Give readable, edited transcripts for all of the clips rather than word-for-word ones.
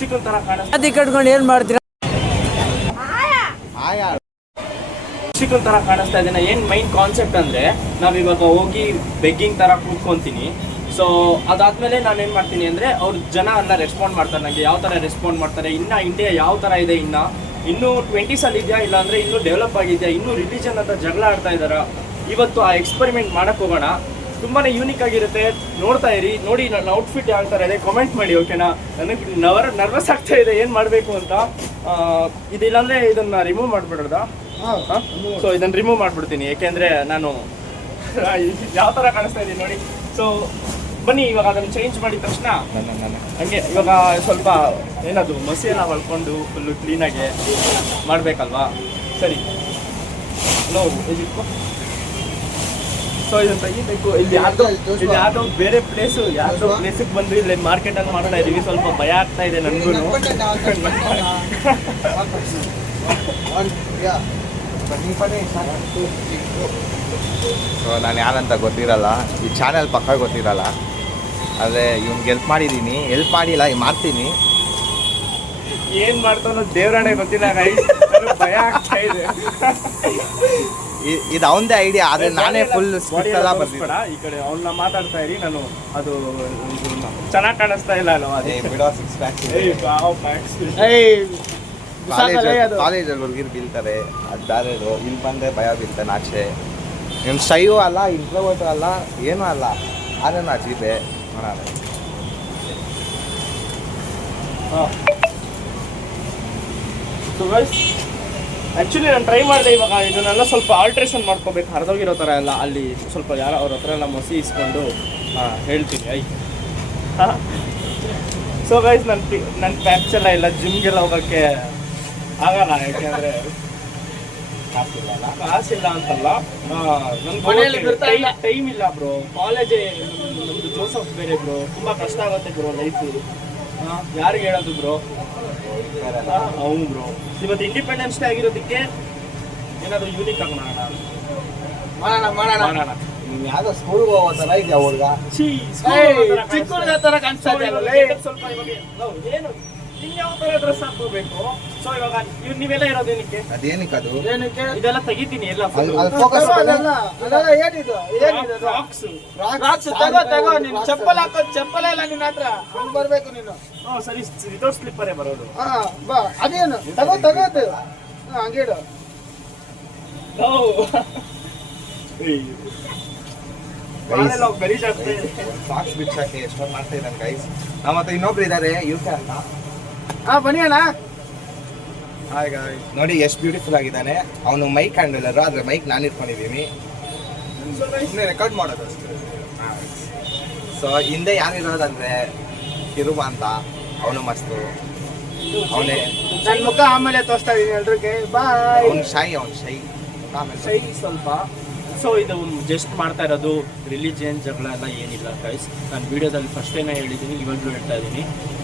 Chicken ತರ ಕಾಣಿಸ್ತಾ ಅದಿ ಕಟ್ಕೊಂಡು ಏನ್ ಮಾಡ್ತೀರಾ? ಚಿಕನ್ ತರ ಕಾಣಿಸ್ತಾ ಇದೀನಿ. ಏನ್ ಮೈನ್ ಕಾನ್ಸೆಪ್ಟ್ ಅಂದ್ರೆ ನಾವಿವಾಗ ಹೋಗಿ ಬೆಗ್ಗಿಂಗ್ ತರ ಕೂತ್ಕೊಂತೀನಿ. ಸೊ ಅದಾದ್ಮೇಲೆ ನಾನು ಏನು ಮಾಡ್ತೀನಿ ಅಂದರೆ ಅವ್ರ ಜನ ಎಲ್ಲ ರೆಸ್ಪಾಂಡ್ ಮಾಡ್ತಾರೆ ನನಗೆ. ಯಾವ ಥರ ರೆಸ್ಪಾಂಡ್ ಮಾಡ್ತಾರೆ, ಇನ್ನು ಇಂಡಿಯಾ ಯಾವ ಥರ ಇದೆ, ಇನ್ನೂ 20s ಇದೆಯಾ, ಇಲ್ಲಾಂದರೆ ಇನ್ನೂ ಡೆವಲಪ್ ಆಗಿದೆಯಾ, ಇನ್ನೂ ರಿಲಿಜನ್ ಅಂತ ಜಗಳ ಆಡ್ತಾ ಇದ್ದಾರಾ. ಇವತ್ತು ಆ ಎಕ್ಸ್ಪೆರಿಮೆಂಟ್ ಮಾಡೋಕ್ಕೆ ಹೋಗೋಣ. ತುಂಬಾ ಯೂನಿಕ್ ಆಗಿರುತ್ತೆ. ನೋಡ್ತಾ ಇರಿ. ನೋಡಿ ನನ್ನ ಔಟ್ಫಿಟ್ ಯಾವ ಥರ ಇದೆ ಕಮೆಂಟ್ ಮಾಡಿ, ಓಕೆನಾ? ನನಗೆ ನರ್ವಸ್ ಆಗ್ತಾ ಇದೆ ಏನು ಮಾಡಬೇಕು ಅಂತ. ಇದಿಲ್ಲಾಂದರೆ ಇದನ್ನು ರಿಮೂವ್ ಮಾಡಿಬಿಡೋದಾ? ಸೊ ಇದನ್ನು ರಿಮೂವ್ ಮಾಡಿಬಿಡ್ತೀನಿ, ಏಕೆಂದರೆ ನಾನು ಯಾವ ಥರ ಕಾಣಿಸ್ತಾ ಇದ್ದೀನಿ ನೋಡಿ. ಸೊ ಬನ್ನಿ ಇವಾಗ ಅದನ್ನು ಚೇಂಜ್ ಮಾಡಿದ ತಕ್ಷಣ ಹಂಗೆ ಇವಾಗ ಸ್ವಲ್ಪ ಏನದು ಮಸಿ ಎಲ್ಲ ಹೊಳ್ಕೊಂಡು ಫುಲ್ಲು ಕ್ಲೀನಾಗಿ ಮಾಡಬೇಕಲ್ವಾ. ಸರಿ ಇದಿಟ್ಕೊ. ಸೊ ಇದನ್ನು ತೆಗಿಬೇಕು. ಇಲ್ಲಿ ಯಾವುದೋ ಬೇರೆ ಪ್ಲೇಸು, ಯಾವುದೋ ಪ್ಲೇಸಿಗೆ ಬಂದು ಇಲ್ಲಿ ಮಾರ್ಕೆಟಲ್ಲಿ ಮಾಡ್ತಾ ಇದ್ದೀವಿ. ಸ್ವಲ್ಪ ಭಯ ಆಗ್ತಾ ಇದೆ ನನಗೂ. ಸೊ ನಾನು ಯಾರಂತ ಗೊತ್ತಿರಲ್ಲ, ಈ ಚಾನೆಲ್ ಪಕ್ಕ ಗೊತ್ತಿರಲ್ಲ. ಆದರೆ ಇವ್ನಿಗೆ ಹೆಲ್ಪ್ ಮಾಡಿದ್ದೀನಿ, ಹೆಲ್ಪ್ ಮಾಡಿಲ್ಲ, ಮಾಡ್ತೀನಿ. ಏನು ಮಾಡ್ತಾನೋ ದೇವರಾಣೆ ಗೊತ್ತಿಲ್ಲ. ಭಯ ಆಗ್ತಾ ಇದೆ. ಇದು ಅವನದೇ ಐಡಿಯಾ, ಆದರೆ ನಾನೇ ಫುಲ್ ಸ್ಕ್ರಿಪ್ಟ್ ಎಲ್ಲ ಬರ್ಬೇಡ. ಈ ಕಡೆ ಅವನ್ನ ಮಾತಾಡ್ತಾ ಇರಿ. ನಾನು ಅದು ಚೆನ್ನಾಗಿ ಕಾಣಿಸ್ತಾ ಇಲ್ಲ ಅಲ್ವಾ? ಅದೇ ಬಿಡೋ 6 ಪ್ಯಾಕ್ಸ್ ಕಾಲೇಜಲ್ಲಿ ಹುಡುಗಿರು ಬೀಳ್ತಾರೆ, ಅದು ಬೇರೆದು. ಇಲ್ಲಿ ಬಂದರೆ ಭಯ ಬೀಳ್ತಾನೆ ಆಚೆ. ನಿಮ್ಮ ಶೈವೂ ಅಲ್ಲ, ಇಂಟ್ರೋವರ್ಟು ಅಲ್ಲ, ಏನೂ ಅಲ್ಲ, ಆದರೆ ನಾ ಚೀಪೆ ಮಾಡೋಣ. ಆ್ಯಕ್ಚುಲಿ ನಾನು ಟ್ರೈ ಮಾಡಿದೆ. ಇವಾಗ ಇದನ್ನೆಲ್ಲ ಸ್ವಲ್ಪ ಆಲ್ಟ್ರೇಷನ್ ಮಾಡ್ಕೋಬೇಕು, ಹರಿದೋಗಿರೋ ಥರ ಎಲ್ಲ. ಅಲ್ಲಿ ಸ್ವಲ್ಪ ಯಾರೋ ಅವ್ರ ಹತ್ರ ಎಲ್ಲ ಮಸಿ ಇಸ್ಕೊಂಡು ಹೇಳ್ತೀನಿ. ಸೊ ಗೈಸ್ ನನ್ನ ಪ್ಯಾಕ್ಸ್ ಎಲ್ಲ ಇಲ್ಲ, ಜಿಮ್ಗೆಲ್ಲ ಹೋಗೋಕ್ಕೆ ಆಗಲ್ಲ. ಯಾಕೆಂದರೆ ಕಾಸಿಲ್ಲ ಅಂತಲ್ಲ, ನನ್ನ ಟೈಮ್ ಇಲ್ಲ ಬ್ರೋ. ಕಾಲೇಜೇ ನಮ್ಮದು ಜೋಸಫ್ ಬೇರೆ ಬ್ರೋ. ತುಂಬ ಕಷ್ಟ ಆಗುತ್ತೆ ಬ್ರೋ ಲೈಫು. ಯಾರಿಗೆ ಹೇಳೋದು ಬ್ರೋ? అవును ಬ್ರೋ. ಇವತ್ತು ಇಂಡಿಪೆಂಡೆನ್ಸ್ ಡೇ ಆಗಿರೋದಕ್ಕೆ ಏನಾದರೂ ಯೂನಿಕ್ ಆಗಿ ಮಾಡೋಣ. ಯಾವುದೋ ಸ್ಕೂಲ್ಗೆ ಹೋಗೋ ಥರ ಇದೆಯಾ ಹುಡುಗ? ಚಿಕ್ಕ ಹುಡುಗ ಥರ ಕಾಣಿಸ್ತಾ ಇದೆಯಲ್ಲ. ಸ್ವಲ್ಪ ಇವಾಗ ಏನು ಇನ್ಯಾವ ಥರ ಡ್ರೆಸ್ ಹಾಕೋಬೇಕು. ಸೊ ಇವಾಗ ನೀವೆಲ್ಲ ಇರೋದು ಏನಕ್ಕೆ? ಅದೇನಕ್ಕೆ ಅದು? ಇದೆಲ್ಲ ತೆಗಿತೀನಿ ಎಲ್ಲ. ಚಪ್ಪಲ್ ಹಾಕೋ, ಚಪ್ಪಲ ಇಲ್ಲ ನಿನ್ನ ಹತ್ರ. ಹಂಗ್ ಬರ್ಬೇಕು ನೀನು. ಸರಿ, ವಿತೌಟ್ ಸ್ಲಿಪ್ಪರೇ ಬರೋದು. ಅದೇನು ತಗೋದು ಹಂಗಿಡು. ಸಾಕ್ಸ್ ಬಿಚ್ಚಾಕೆ ಎಷ್ಟೊಂದು ಮಾಡ್ತಾ ಇದ್ದಾನೆ ಗೈಸ್. ನಮ್ಮ ಹತ್ರ ಇನ್ನೊಬ್ರು ಇದ್ದಾರೆ, ಯುಕೆ ಅಂತ. ಬನ್ನಿ ಅಣ್ಣ. ಹಾಯ್ ಗಾಯ್ಸ್, ನೋಡಿ ಎಷ್ಟು ಬ್ಯೂಟಿಫುಲ್ ಆಗಿದ್ದಾನೆ. ಅವನು ಮೈಕ್ ಹ್ಯಾಂಡಲರು, ಆದರೆ ಮೈಕ್ ನಾನು ಇಟ್ಕೊಂಡಿದ್ದೀನಿ, ರೆಕಾರ್ಡ್ ಮಾಡೋದು ಅಷ್ಟೇ. ಸೊ ಹಿಂದೆ ಯಾರಿರೋದಂದ್ರೆ ಕಿರುಬ ಅಂತ, ಅವನು ಮಸ್ತು. ಅವನೇ ನನ್ನ ಮುಖ ಆಮೇಲೆ ತೋರಿಸ್ತಾ ಇದೀನಿ ಎಲ್ರಿಗೆ. ಬಾಯ್. ಅವ್ನು ಶೈ ಶೈ ಸ್ವಲ್ಪ. ಸೊ ಇದು ಜಸ್ಟ್ ಮಾಡ್ತಾ ಇರೋದು ರಿಲಿಜಿಯನ್ ಜಗಳ ಎಲ್ಲ ಏನಿಲ್ಲ ಗೈಸ್. ನಾನು ವಿಡಿಯೋದಲ್ಲಿ ಫಸ್ಟೇನೇ ಹೇಳಿದ್ದೀನಿ, ಇವಾಗಲೂ ಹೇಳ್ತಾ ಇದ್ದೀನಿ.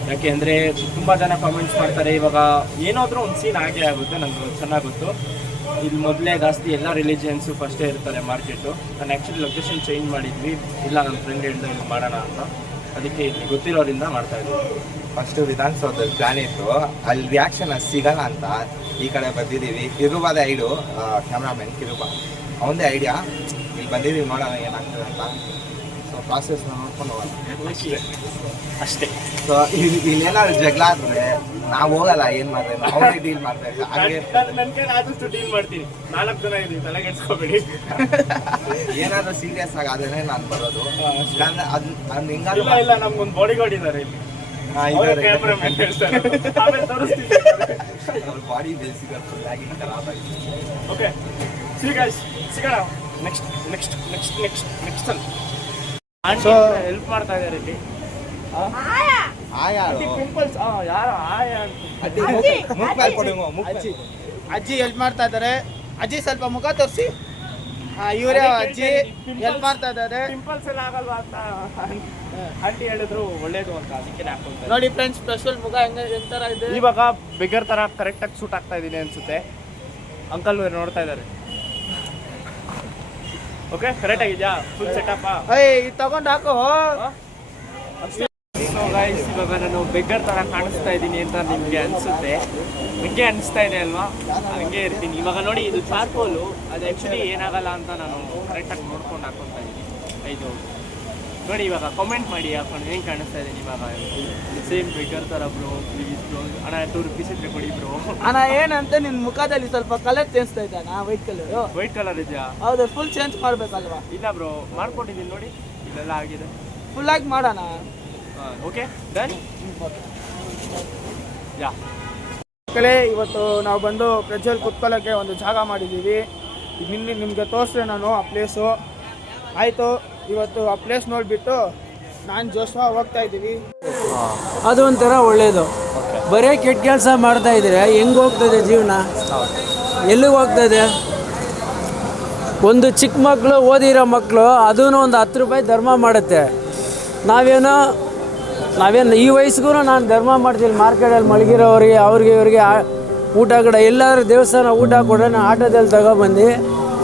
ಯಾಕೆ ಅಂದರೆ ತುಂಬ ಜನ ಕಾಮೆಂಟ್ಸ್ ಮಾಡ್ತಾರೆ. ಇವಾಗ ಏನಾದರೂ ಒಂದು ಸೀನ್ ಆಗೇ ಆಗುತ್ತೆ, ನನಗೆ ಚೆನ್ನಾಗಿ ಗೊತ್ತು. ಇಲ್ಲಿ ಮೊದಲೇ ಜಾಸ್ತಿ ಎಲ್ಲ ರಿಲಿಜಿಯನ್ಸು ಫಸ್ಟೇ ಇರ್ತಾರೆ ಮಾರ್ಕೆಟು. ನಾನು ಆ್ಯಕ್ಚುಲಿ ಲೊಕೇಶನ್ ಚೇಂಜ್ ಮಾಡಿದ್ವಿ, ಇಲ್ಲ ನನ್ನ ಫ್ರೆಂಡ್ ಹೇಳಿದೆ ಇಲ್ಲಿ ಮಾಡೋಣ ಅಂತ. ಅದಕ್ಕೆ ಇಲ್ಲಿ ಗೊತ್ತಿರೋರಿಂದ ಮಾಡ್ತಾಯಿದ್ವಿ. ಫಸ್ಟು ವಿಧಾನಸೌಧದ ಪ್ಲ್ಯಾನ್ ಇತ್ತು, ಅಲ್ಲಿ ರಿಯಾಕ್ಷನ್ ಅದು ಸಿಗೋಲ್ಲ ಅಂತ ಈ ಕಡೆ ಬಂದಿದ್ದೀವಿ. ಕಿರುಬಾದ ಐಡು ಕ್ಯಾಮ್ರಾಮನ್ ಕಿರುಬ, ಅವನದೇ ಐಡಿಯಾ. ಇಲ್ಲಿ ಬಂದಿದ್ದೀವಿ, ನೋಡೋಣ ಏನಾಗ್ತದೆ ಅಂತ. ಸೊ ಪ್ರಾಸೆಸ್ ನೋಡ್ಕೊಂಡು ಹೋಗೋಣ ಅಷ್ಟೇ. ಸೊ ಇಲ್ಲೇನಾದ್ರು ಜಗಳ ಆದರೆ ನಾವು ಹೋಗಲ್ಲ, ಏನು ಮಾಡಬೇಕು, ಅವನೇ ಡೀಲ್ ಮಾಡಬೇಕು. ಹಾಗೆ ನನ್ನ ಕೈಲಿ ಆದಷ್ಟು ಡೀಲ್ ಮಾಡ್ತೀನಿ. 4 ಜನ ಇದ್ದೀವಿ, ತಲೆಗೆಡ್ಸ್ಕೊಬೇಡಿ. ಏನಾದರೂ ಸೀರಿಯಸ್ ಆಗಿ ಆದರೆ ನಾನು ಬರೋದು. ಇಲ್ಲಾಂದ್ರೆ ಅದು ಹಿಂಗಾರು ಇಲ್ಲ, ನಮ್ಗೊಂದು ಬಾಡಿ ಗಾರ್ಡ್ ಇದ್ದಾರೆ ಇಲ್ಲಿ. ಬಾಡಿ ಬೇಸಿಗೆ ಫುಲ್ ಆಗಿ ಖರಾಬ್ ಆಗಿದೆ. ಓಕೆ, ಸಿಗೋಣ ನೆಕ್ಸ್ಟ್ ಆಂಟಿ ಹೆಲ್ಪ್ ಮಾಡ್ತಾ ಇದ್ದಾರೆ ಇಲ್ಲಿ. ಪಿಂಪಲ್ಸ್ ಯಾರು ಅಜ್ಜಿ ಹೆಲ್ಪ್ ಮಾಡ್ತಾ ಇದ್ದಾರೆ. ಅಜ್ಜಿ ಸ್ವಲ್ಪ ಮುಖ ತೋರಿಸಿ. ಇವರೇ ಅಜ್ಜಿ ಹೆಲ್ಪ್ ಮಾಡ್ತಾ ಇದ್ದಾರೆ. ಪಿಂಪಲ್ಸ್ ಎಲ್ಲ ಆಗಲ್ವಾ ಅಂತ ಆಂಟಿ ಹೇಳಿದ್ರು, ಒಳ್ಳೇದು ಅಂತ. ಅದಕ್ಕೆ ಹಾಕೊಂತಾರೆ ನೋಡಿ ಫ್ರೆಂಡ್ಸ್, ಸ್ಪೆಷಲ್ ಮುಖ ಎಂತರ ಇದೆ. ಇವಾಗ ಬಿಗರ್ ತರ ಕರೆಕ್ಟಾಗಿ ಸೂಟ್ ಆಗ್ತಾ ಇದೀನಿ ಅನ್ಸುತ್ತೆ. ಅಂಕಲ್ ನೋಡ್ತಾ ಇದ್ದಾರೆ. ಓಕೆ, ಕರೆಕ್ಟ್ ಆಗಿದ್ಯಾ? ಫುಲ್ ಸೆಟಪ್ ತಗೊಂಡು ಹಾಕೋ. ಗೈಸ್, ಇವಾಗ ನಾನು ಬೆಗ್ಗರ್ ಥರ ಕಾಣಿಸ್ತಾ ಇದ್ದೀನಿ ಅಂತ ನಿಮಗೆ ಅನಿಸುತ್ತೆ. ಹಂಗೆ ಅನಿಸ್ತಾ ಇದೆ ಅಲ್ವಾ? ಹಂಗೆ ಇರ್ತೀನಿ. ಇವಾಗ ನೋಡಿ, ಇದು ಚಾರ್ಕೋಲು, ಅದು ಆ್ಯಕ್ಚುಲಿ ಏನಾಗಲ್ಲ ಅಂತ ನಾನು ಕರೆಕ್ಟಾಗಿ ನೋಡ್ಕೊಂಡು ಹಾಕ್ಕೊತಾ ಇದ್ದೀನಿ. ಇದು ನೋಡಿ, ಇವಾಗ ಕಮೆಂಟ್ ಮಾಡಿ ಹಾಕೊಂಡು ಹೆಂಗೆ ಕಾಣಿಸ್ತಾ ಇದ್ದೀನಿ ಇವಾಗ. ಸೇಮ್ ಬೆಗ್ಗರ್ ಥರ ಬ್ರೋ, ಪ್ಲೀಸ್ ಬ್ರೋ. ಅಣ್ಣ 2 ರೂಪೀಸ್ ಇದ್ರೆ ಕೊಡಿ ಬ್ರೋ. ಅಣ್ಣ ಏನಂತ ನಿನ್ನ ಮುಖದಲ್ಲಿ ಸ್ವಲ್ಪ ಕಲರ್ ಚೇಂಜ್ ಇದ್ದಾನ, ವೈಟ್ ಕಲರು. ವೈಟ್ ಕಲರ್ ಇದೆಯಾ? ಹೌದು, ಫುಲ್ ಚೇಂಜ್ ಮಾಡಬೇಕಲ್ವಾ? ಇಲ್ಲ ಬ್ರೋ, ಮಾಡ್ಕೊಟ್ಟಿದ್ದೀನಿ ನೋಡಿ, ಇಲ್ಲೆಲ್ಲ ಆಗಿದೆ. ಫುಲ್ ಆಗಿ ಮಾಡೋಣ. Okay done. ಯಾ ಮಕ್ಕಳೇ, ಇವತ್ತು ನಾವು ಬಂದು ಪ್ರಜ್ವಲ್ ಕುತ್ಕೊಳ್ಳೋಕ್ಕೆ ಒಂದು ಜಾಗ ಮಾಡಿದ್ದೀವಿ. ನಿಮಗೆ ತೋರಿಸ್ದೆ ನಾನು ಆ ಪ್ಲೇಸು. ಆಯಿತು, ಇವತ್ತು ಆ ಪ್ಲೇಸ್ ನೋಡಿಬಿಟ್ಟು ನಾನು ಜೋಶ್ವಾ ಹೋಗ್ತಾ ಇದ್ದೀವಿ. ಅದು ಒಂಥರ ಒಳ್ಳೆಯದು. ಬರೀ ಕೆಟ್ಟ ಕೆಲಸ ಮಾಡ್ತಾ ಇದ್ರೆ ಹೆಂಗೆ ಹೋಗ್ತದೆ ಜೀವನ? ಎಲ್ಲಿಗೆ ಹೋಗ್ತದೆ? ಒಂದು ಚಿಕ್ಕ ಮಕ್ಕಳು, ಓದಿರೋ ಮಕ್ಕಳು, ಅದೂ ಒಂದು 10 ರೂಪಾಯಿ ಧರ್ಮ ಮಾಡುತ್ತೆ. ನಾವೇನು ಈ ವಯಸ್ಸಿಗೂ ನಾನು ಧರ್ಮ ಮಾಡ್ತೀನಿ. ಮಾರ್ಕೆಟಲ್ಲಿ ಮಲಗಿರೋರಿಗೆ, ಅವ್ರಿಗೆ ಇವ್ರಿಗೆ ಊಟ ಕಡೆ ಎಲ್ಲಾದ್ರೂ ದೇವಸ್ಥಾನ ಊಟ ಕೊಟ್ಟರೆ ನಾನು ಆಟೋದಲ್ಲಿ ತಗೊಬಂದು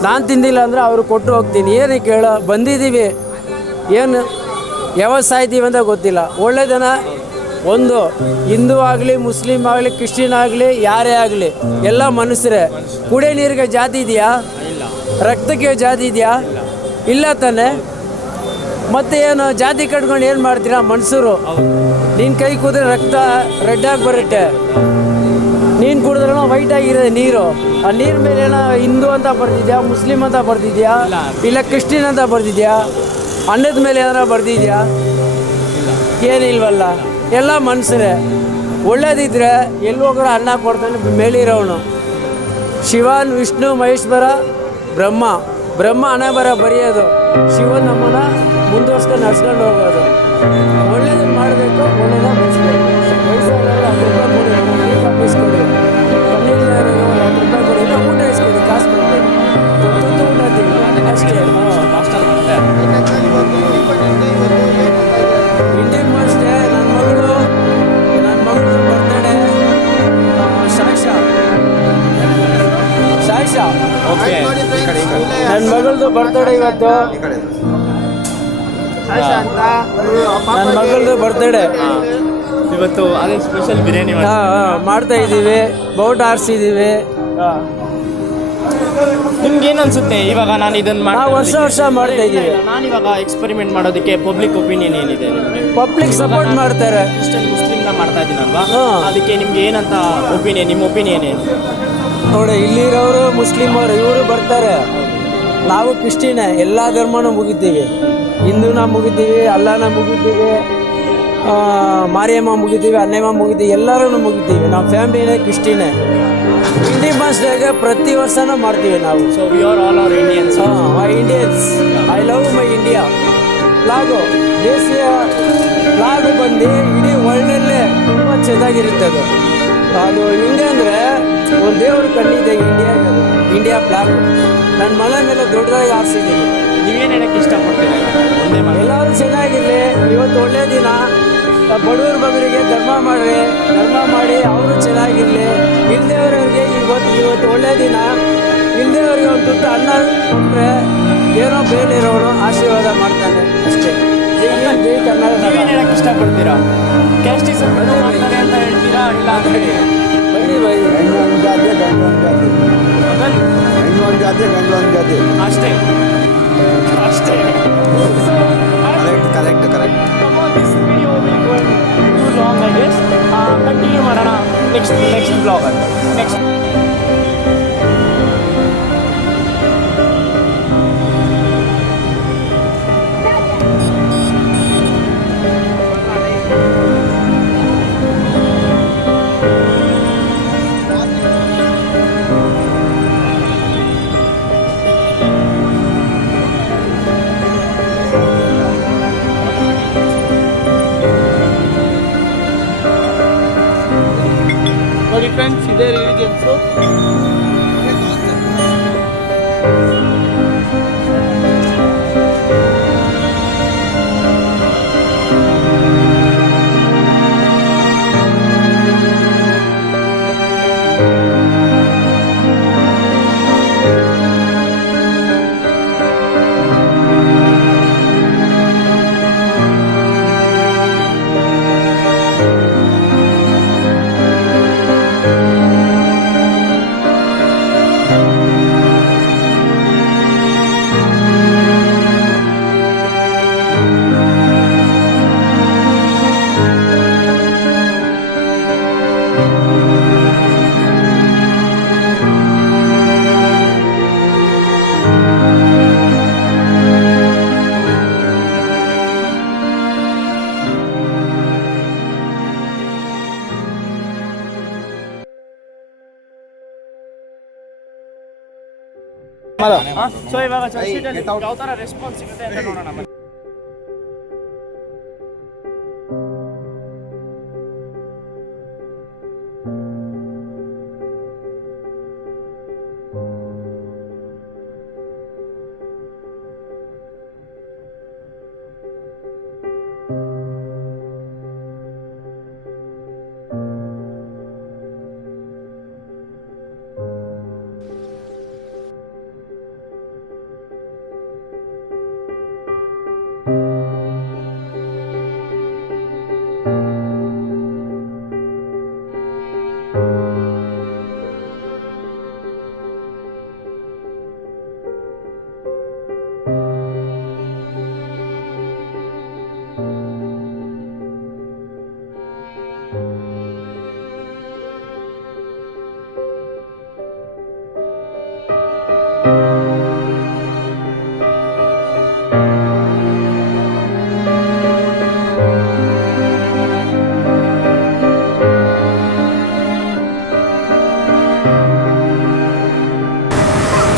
ನಾನು ತಿಂದಿಲ್ಲ ಅಂದರೆ ಅವ್ರಿಗೆ ಕೊಟ್ಟು ಹೋಗ್ತೀನಿ. ಏನಕ್ಕೆ ಕೇಳೋ, ಬಂದಿದ್ದೀವಿ, ಏನು ಯಾವತ್ತು ಸಾಯ್ತೀವಿ ಅಂತ ಗೊತ್ತಿಲ್ಲ. ಒಳ್ಳೆಯದನ್ನ ಒಂದು ಹಿಂದೂ ಆಗಲಿ, ಮುಸ್ಲಿಮ್ ಆಗಲಿ, ಕ್ರಿಶ್ಚಿಯನ್ ಆಗಲಿ, ಯಾರೇ ಆಗಲಿ ಎಲ್ಲ ಮನುಷ್ಯರೇ. ಕುಡಿಯೋ ನೀರಿಗೆ ಜಾತಿ ಇದೆಯಾ? ರಕ್ತಕ್ಕೆ ಜಾತಿ ಇದೆಯಾ? ಇಲ್ಲ ತಾನೆ. ಮತ್ತೆ ಏನು ಜಾತಿ ಕಟ್ಕೊಂಡು ಏನು ಮಾಡ್ತೀರಾ ಮನುಷ್ಯರು? ನಿನ್ನ ಕೈ ಕುದ್ರೆ ರಕ್ತ ರೆಡ್ ಆಗಿ ಬರುತ್ತೆ, ನೀನು ಕುಡಿದ್ರೂ ವೈಟ್ ಆಗಿರೋದು ನೀರು. ಆ ನೀರು ಮೇಲೆ ಏನೋ ಹಿಂದೂ ಅಂತ ಬರ್ತಿದ್ಯಾ, ಮುಸ್ಲಿಮ್ ಅಂತ ಬರ್ತಿದ್ಯಾ, ಇಲ್ಲ ಕ್ರಿಶ್ಚಿಯನ್ ಅಂತ ಬರ್ತಿದ್ಯಾ, ಅನ್ನದ ಮೇಲೆ ಏನಾರ ಬರ್ತಿದ್ಯಾ? ಏನಿಲ್ವಲ್ಲ, ಎಲ್ಲ ಮನುಷ್ಯರೇ. ಒಳ್ಳೇದಿದ್ರೆ ಎಲ್ಲಿ ಹೋಗೋರು ಅನ್ನ ಕೊಡ್ತಾನೆ ಮೇಲಿರೋವನು. ಶಿವನ್, ವಿಷ್ಣು, ಮಹೇಶ್ವರ, ಬ್ರಹ್ಮ ಹಣೆ ಬರ ಬರೆಯೋದು. ಶಿವನ್ ನಮ್ಮನ್ನ ಮುಂದುವರ್ಸ್ಕೊಂಡು ನಡ್ಸ್ಕೊಂಡು ಹೋಗೋದು. ಒಳ್ಳೇದು ಮಾಡಬೇಕು, ಒಳ್ಳೇದ ಬಯಸ್ಬೇಕು. ವಯಸ್ಸಾದವರು 10 ರೂಪಾಯಿ ಕೊಡಿ, ಕಣ್ಣಿಲ್ಲ 10 ರೂಪಾಯಿ ಕೊಡಿ, ಇಲ್ಲ ಊಟ ಇಸ್ಕೊಡಿ, ಕಾಸು ಕೊಡಬೇಕು. ತುತ್ತು ಊಟ ತಿನ್ನಿ ಅಷ್ಟೇ. ಇಂಡಿಯನ್ ಅಷ್ಟೇ. ನನ್ನ ಮಗಳು ಬರ್ತಡೇ ಶಾಯಿಷಾ. ಓಕೆ, ನನ್ನ ಮಗಳದು ಬರ್ತಡೇ ಇವತ್ತು. ನನ್ನ ಮಗಳದು ಬರ್ತಡೇ ಇವತ್ತು. ಅದೇ ಸ್ಪೆಷಲ್ ಬಿರಿಯಾನಿ ಮಾಡ್ತಾ ಇದ್ದೀವಿ, ಬೌಟ್ ಆರಿಸಿದ್ದೀವಿ. ನಿಮ್ಗೆ ಏನು ಅನ್ಸುತ್ತೆ ಇವಾಗ ನಾನು ಇದನ್ನು ನಾವು ವರ್ಷ ಮಾಡ್ತಾ ಇದ್ದೀವಿ. ನಾನು ಇವಾಗ ಎಕ್ಸ್ಪೆರಿಮೆಂಟ್ ಮಾಡೋದಕ್ಕೆ ಪಬ್ಲಿಕ್ ಒಪಿನಿಯನ್ ಏನಿದೆ ನಿಮಗೆ? ಪಬ್ಲಿಕ್ ಸಪೋರ್ಟ್ ಮಾಡ್ತಾರೆ. ಕ್ರಿಶ್ಚಿಯನ್ ಮುಸ್ಲಿಮ್ನ ಮಾಡ್ತಾ ಇದ್ದೀನಲ್ವಾ, ಅದಕ್ಕೆ ನಿಮ್ಗೆ ಏನಂತ ಒಪಿನಿಯನ್, ನಿಮ್ಮ ಒಪಿನಿಯನ್ ಏನು? ನೋಡಿ, ಇಲ್ಲಿರೋರು ಮುಸ್ಲಿಮರು ಇವರು ಬರ್ತಾರೆ. ನಾವು ಕ್ರಿಶ್ಚಿಯನ್, ಎಲ್ಲ ಧರ್ಮನೂ ಮುಗಿತೀವಿ. ಹಿಂದೂನ ಮುಗಿತೀವಿ, ಅಲ್ಲಾನ ಮುಗಿತೀವಿ, ಮಾರಿಯಮ್ಮ ಮುಗಿತೀವಿ, ಅನ್ನಮ್ಮ ಮುಗಿತೀವಿ, ಎಲ್ಲರೂ ಮುಗಿತೀವಿ. ನಮ್ಮ ಫ್ಯಾಮಿಲಿನೇ ಕ್ರಿಶ್ಚಿಯನ್ನೇ. ಇಂಡಿಪೆಂಡೆನ್ಸ್ ಡೇಗೆ ಪ್ರತಿ ವರ್ಷನೂ ಮಾಡ್ತೀವಿ ನಾವು. So we are all our Indians. Indians. I love my India. Flag, ದೇಶೀಯ ಫ್ಲಾಗು ಬಂದು ಇಡೀ ವರ್ಲ್ಡಲ್ಲೇ ತುಂಬ ಚೆನ್ನಾಗಿರುತ್ತೆ ಅದು. ಅದು ಹೆಂಗೆ ಅಂದರೆ ಒಂದು ದೇವರು ಕಣ್ಣಿದೆ ಇಂಡಿಯಾ ಫ್ಲಾಗು. ನನ್ನ ಮನೆ ಮೇಲೆ ದೊಡ್ಡದಾಗಿ ಆರಿಸಿದ್ದೀನಿ. ನೀವೇನು ಹೇಳಕ್ಕೆ ಇಷ್ಟಪಡ್ತೀರಾ? ಒಂದೇ ಎಲ್ಲರೂ ಚೆನ್ನಾಗಿರಲಿ. ಇವತ್ತು ಒಳ್ಳೆಯ ದಿನ. ಬಡವ್ರ ಬಗ್ಗರಿಗೆ ಧರ್ಮ ಮಾಡಿ ಅವರು ಚೆನ್ನಾಗಿರಲಿ. ಇಲ್ದೇವ್ರವ್ರಿಗೆ ಇವತ್ತು ಒಳ್ಳೆಯ ದಿನ. ಇಲ್ದೇವ್ರಿಗೆ ಒಂದು ತುತ್ತು ಅನ್ನ ಕೊಟ್ಟರೆ ಏನೋ ಬೇಲಿರೋನು ಆಶೀರ್ವಾದ ಮಾಡ್ತಾನೆ ಅಷ್ಟೇ. ಜೈ ಕನ್ನಡ. ನೀವೇನು ಹೇಳಕ್ಕೆ ಇಷ್ಟಪಡ್ತೀರಾ? ಕ್ಯಾಸ್ಟಿಸಮ್ ಮಾಡ್ತಾರೆ ಅಂತ ಹೇಳ್ತೀರಾ? ಇಲ್ಲ ಅಂದರೆ ಅಷ್ಟೇ ಅಷ್ಟೇ. Correct. Too long, I guess. Continue ಮಾಡೋಣ next vlogger. Next. ನೋಡಿ ಫ್ರೆಂಡ್ಸ್, ಇದೇ ರಿಲಿಜನ್ಸು. ಮಾಡು. ಸೊ ಇವಾಗ ಚರ್ಚಿಟಲ್ಲಿ ಯಾವ ಥರ ರೆಸ್ಪಾನ್ಸ್ ಸಿಗುತ್ತೆ ಅಂತ ನೋಡೋಣ ಬನ್ನಿ.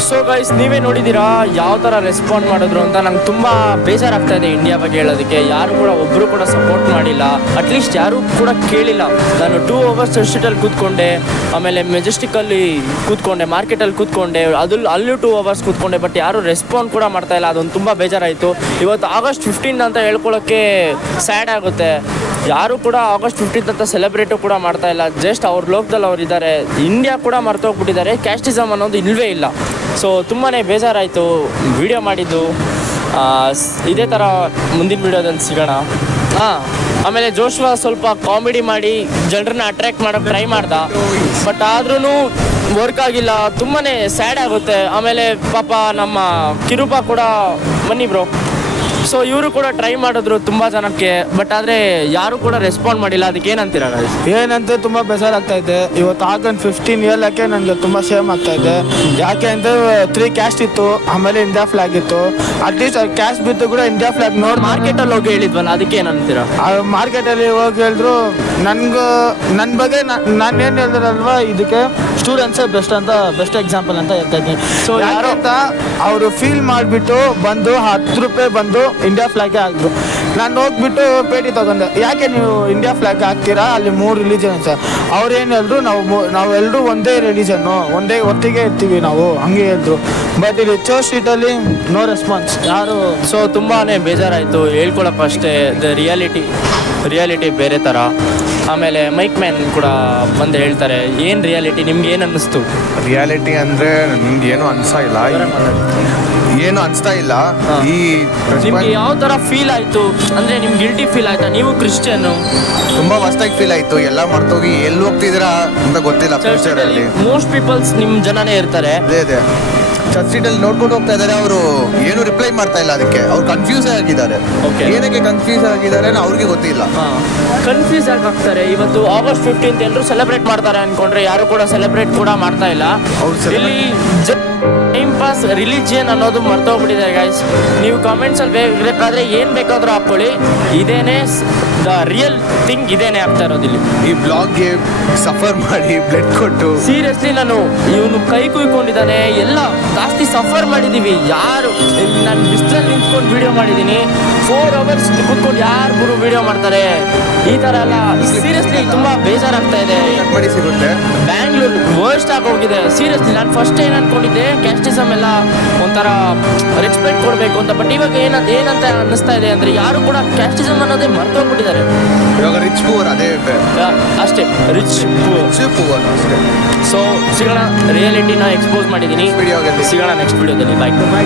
ಸೊ ಗೈಸ್, ನೀವೇ ನೋಡಿದ್ದೀರಾ ಯಾವ ಥರ ರೆಸ್ಪಾಂಡ್ ಮಾಡಿದ್ರು ಅಂತ. ನಂಗೆ ತುಂಬ ಬೇಜಾರಾಗ್ತಾ ಇದೆ ಇಂಡಿಯಾ ಬಗ್ಗೆ ಹೇಳೋದಕ್ಕೆ. ಯಾರು ಕೂಡ ಒಬ್ಬರು ಕೂಡ ಸಪೋರ್ಟ್ ಮಾಡಿಲ್ಲ, ಅಟ್ಲೀಸ್ಟ್ ಯಾರೂ ಕೂಡ ಕೇಳಿಲ್ಲ. ನಾನು 2 hours ಚರ್ಚಿಟಲ್ಲಿ ಕೂತ್ಕೊಂಡೆ, ಆಮೇಲೆ ಮೆಜೆಸ್ಟಿಕಲ್ಲಿ ಕೂತ್ಕೊಂಡೆ, ಮಾರ್ಕೆಟಲ್ಲಿ ಕೂತ್ಕೊಂಡೆ, ಅಲ್ಲೂ 2 hours ಕೂತ್ಕೊಂಡೆ, ಬಟ್ ಯಾರೂ ರೆಸ್ಪಾಂಡ್ ಕೂಡ ಮಾಡ್ತಾ ಇಲ್ಲ. ಅದೊಂದು ತುಂಬ ಬೇಜಾರಾಯಿತು. ಇವತ್ತು August 15 ಅಂತ ಹೇಳ್ಕೊಳ್ಳೋಕ್ಕೆ ಸ್ಯಾಡ್ ಆಗುತ್ತೆ. ಯಾರು ಕೂಡ August 15 ಅಂತ ಸೆಲೆಬ್ರೇಟು ಕೂಡ ಮಾಡ್ತಾ ಇಲ್ಲ. ಜಸ್ಟ್ ಅವ್ರ ಲೋಕದಲ್ಲಿ ಅವ್ರು ಇದ್ದಾರೆ. ಇಂಡಿಯಾ ಕೂಡ ಮರ್ತೋಗ್ಬಿಟ್ಟಿದ್ದಾರೆ. ಕ್ಯಾಸ್ಟಿಸಮ್ ಅನ್ನೋದು ಇಲ್ಲವೇ ಇಲ್ಲ. ಸೊ ತುಂಬಾ ಬೇಜಾರಾಯಿತು ವಿಡಿಯೋ ಮಾಡಿದ್ದು. ಇದೇ ಥರ ಮುಂದಿನ ವಿಡಿಯೋದಲ್ಲಿ ಸಿಗೋಣ. ಆಮೇಲೆ ಜೋಶ್ವಾ ಸ್ವಲ್ಪ ಕಾಮಿಡಿ ಮಾಡಿ ಜನರನ್ನ ಅಟ್ರ್ಯಾಕ್ಟ್ ಮಾಡೋಕ್ಕೆ ಟ್ರೈ ಮಾಡ್ದ, ಬಟ್ ಆದ್ರೂ ವರ್ಕ್ ಆಗಿಲ್ಲ. ತುಂಬಾ ಸ್ಯಾಡ್ ಆಗುತ್ತೆ. ಆಮೇಲೆ ಪಾಪ ನಮ್ಮ ಕಿರುಬ ಕೂಡ ಬನ್ನಿ ಬ್ರೋ. ಸೊ ಇವರು ಕೂಡ ಟ್ರೈ ಮಾಡಿದ್ರು ತುಂಬ ಜನಕ್ಕೆ, ಬಟ್ ಆದರೆ ಯಾರು ಕೂಡ ರೆಸ್ಪಾಂಡ್ ಮಾಡಿಲ್ಲ. ಅದಕ್ಕೆ ಏನಂತೀರ guys? ಏನಂತ ತುಂಬ ಬೇಜಾರಾಗ್ತಾ ಇದೆ. ಇವತ್ತು ಆಗಸ್ಟ್ 15 ಹೇಳಕ್ಕೆ ನನಗೆ ತುಂಬ ಶೇಮ್ ಆಗ್ತಾ ಇದೆ. ಯಾಕೆ ಅಂದರೆ 3 ಕ್ಯಾಸ್ಟ್ ಇತ್ತು, ಆಮೇಲೆ ಇಂಡಿಯಾ ಫ್ಲಾಗ್ ಇತ್ತು. ಅಟ್ಲೀಸ್ಟ್ ಕ್ಯಾಸ್ಟ್ ಬಿತ್ತು ಕೂಡ ಇಂಡಿಯಾ ಫ್ಲಾಗ್ ನೋಡಿ ಮಾರ್ಕೆಟಲ್ಲಿ ಹೋಗಿ ಹೇಳಿದ್ವಲ್ಲ, ಅದಕ್ಕೆ ಏನಂತೀರ? ಮಾರ್ಕೆಟಲ್ಲಿ ಹೋಗಿ ಹೇಳಿದ್ರು. ನನ್ನ ಬಗ್ಗೆ ನಾನೇನು ಹೇಳಿದ್ರಲ್ವಾ, ಇದಕ್ಕೆ ಸ್ಟೂಡೆಂಟ್ಸೇ ಬೆಸ್ಟ್ ಎಕ್ಸಾಂಪಲ್ ಅಂತ ಹೇಳ್ತಾ ಇದ್ದೀನಿ. ಸೊ ಯಾರು ಅಂತ ಅವರು ಫೀಲ್ ಮಾಡಿಬಿಟ್ಟು ಬಂದು 10 ರೂಪಾಯಿ ಬಂದು ಇಂಡಿಯಾ ಫ್ಲಾಗ್ಗೆ ಹಾಕಿದ್ರು. ನಾನು ಹೋಗ್ಬಿಟ್ಟು ಪೇಟಿ ತಗೊಂಡೆ, ಯಾಕೆ ನೀವು ಇಂಡಿಯಾ ಫ್ಲಾಗ್ ಹಾಕ್ತೀರಾ, ಅಲ್ಲಿ 3 ರಿಲಿಜನ್ಸ್. ಅವ್ರು ಏನು ಹೇಳಿದ್ರು, ನಾವೆಲ್ಲರೂ ಒಂದೇ ರಿಲಿಜನ್ನು, ಒಟ್ಟಿಗೆ ಇರ್ತೀವಿ ನಾವು, ಹಂಗೆ ಹೇಳಿದ್ರು. ಬಟ್ ಇಲ್ಲಿ ಚರ್ಚ್ ಸ್ಟ್ರೀಟಲ್ಲಿ ನೋ ರೆಸ್ಪಾನ್ಸ್ ಯಾರು. ಸೊ ತುಂಬಾ ಬೇಜಾರಾಯಿತು ಹೇಳ್ಕೊಳಕ್ಕೆ ಅಷ್ಟೇ. ರಿಯಾಲಿಟಿ ಬೇರೆ ಥರ. ಆಮೇಲೆ ಮೈಕ್ ಮ್ಯಾನ್ ಕೂಡ ಬಂದು ಹೇಳ್ತಾರೆ, ಏನು ರಿಯಾಲಿಟಿ ನಿಮ್ಗೆ ಏನು ಅನ್ನಿಸ್ತು? ರಿಯಾಲಿಟಿ ಅಂದರೆ ನಿಮ್ಗೆ ಏನೂ ಅನಿಸ್ತಾ ಇಲ್ಲ. ಈ ನಿಮ್ಗೆ ಯಾವ ಥರ ಫೀಲ್ ಆಯಿತು ಅಂದರೆ, ನಿಮ್ಗೆ ಗಿಲ್ಟಿ ಫೀಲ್ ಆಯ್ತಾ? ನೀವು ಕ್ರಿಶ್ಚಿಯನ್ನು, ತುಂಬ ಹೊಸ್ದಾಗಿ ಫೀಲ್ ಆಯಿತು. ಎಲ್ಲ ಮರ್ತೋಗಿ ಎಲ್ಲಿ ಹೋಗ್ತಿದ್ದೀರಾ ಅಂತ ಗೊತ್ತಿಲ್ಲ. ಫ್ಯೂಚರಲ್ಲಿ ಮೋಸ್ಟ್ ಪೀಪಲ್ಸ್ ನಿಮ್ಮ ಜನನೇ ಇರ್ತಾರೆ. ಅದೇ ಚರ್ಚ್ ಸ್ಟ್ರೀಟಲ್ಲಿ ನೋಡ್ಕೊಂಡು ಹೋಗ್ತಾ ಇದ್ದಾರೆ. ಅವರು ಏನು ರಿಪ್ಲೈ ಮಾಡ್ತಾ ಇಲ್ಲ. ಅದಕ್ಕೆ ಅವ್ರು ಕನ್ಫ್ಯೂಸ್ ಆಗಿದ್ದಾರೆ. ಏನಕ್ಕೆ ಕನ್ಫ್ಯೂಸ್ ಆಗಿದ್ದಾರೆ ಅವ್ರಿಗೆ ಗೊತ್ತಿಲ್ಲ. ಕನ್ಫ್ಯೂಸ್ ಆಗ್ತಾರೆ. ಇವತ್ತು August 15 ಎಲ್ಲರೂ ಸೆಲೆಬ್ರೇಟ್ ಮಾಡ್ತಾರೆ ಅನ್ಕೊಂಡ್ರೆ ಯಾರು ಕೂಡ ಸೆಲೆಬ್ರೇಟ್ ಕೂಡ ಮಾಡ್ತಾ ಇಲ್ಲ. ಇಲ್ಲಿ ಟೈಮ್ ಪಾಸ್ ರಿಲಿಜಿಯನ್ ಅನ್ನೋದು ಮರ್ತೋಗ್ಬಿಟ್ಟಿದೆ ಗೈಸ್. ನೀವು ಕಾಮೆಂಟ್ಸಲ್ಲಿ ಬೇಕಾದ್ರೆ ಏನು ಬೇಕಾದರೂ ಹಾಕ್ಕೊಳ್ಳಿ, ಇದೇನೇ ದ ರಿಯಲ್ ಥಿಂಗ್, ಇದೇನೇ ಆಗ್ತಾ ಇರೋದಿಲ್ಲ. ಈ ಬ್ಲಾಗ್ಗೆ ಸಫರ್ ಮಾಡಿ ಬ್ಲಡ್ ಕೊಟ್ಟು ಸೀರಿಯಸ್ಲಿ ನಾನು ಇವನು ಕೈ ಕುಯ್ಕೊಂಡಿದ್ದಾನೆ, ಎಲ್ಲ ಜಾಸ್ತಿ ಸಫರ್ ಮಾಡಿದ್ದೀವಿ. ಯಾರು ನಾನು ಬಿಸಿಲಲ್ಲಿ ನಿಂತ್ಕೊಂಡು ವೀಡಿಯೋ ಮಾಡಿದ್ದೀನಿ, 4 hours ಕೂತ್ಕೊಂಡು ಯಾರು ವೀಡಿಯೋ ಮಾಡ್ತಾರೆ? ಈ ಥರ ಎಲ್ಲ ಸೀರಿಯಸ್ಲಿ ತುಂಬ ಬೇಜಾರಾಗ್ತಾ ಇದೆ. ಮಾಡಿ ಸಿಗುತ್ತೆ. ಬ್ಯಾಂಗ್ಳೂರು ವರ್ಸ್ಟ್ ಆಗೋಗಿದೆ ಸೀರಿಯಸ್ಲಿ. ನಾನು ಫಸ್ಟ್ ಏನು ಅನ್ಕೊಂಡಿದ್ದೆ, ಕ್ಯಾಸ್ಟಿಸಮ್ ಎಲ್ಲ ಒಂಥರ ರೆಸ್ಪೆಕ್ಟ್ ಕೊಡಬೇಕು ಅಂತ. ಬಟ್ ಇವಾಗ ಏನಂತ ಅನ್ನಿಸ್ತಾ ಇದೆ ಅಂದರೆ, ಯಾರು ಕೂಡ ಕ್ಯಾಸ್ಟಿಸಮ್ ಅನ್ನೋದೇ ಮರ್ತೋಗ್ಬಿಟ್ಟಿದ್ದಾರೆ. ಇವಾಗ ರಿಚ್ ಪೂರ್ ಅದೇ ಅಷ್ಟೇ, ರಿಚ್ ಪೂರ್ ಅಷ್ಟೇ. ಸೊ ಸಿಗೋಣ, ರಿಯಾಲಿಟಿನ ಎಕ್ಸ್ಪೋಸ್ ಮಾಡಿದ್ದೀನಿ. ವಿಡಿಯೋದಲ್ಲಿ ಸಿಗೋಣ ನೆಕ್ಸ್ಟ್ ವಿಡಿಯೋದಲ್ಲಿ. ಬಾಯ್.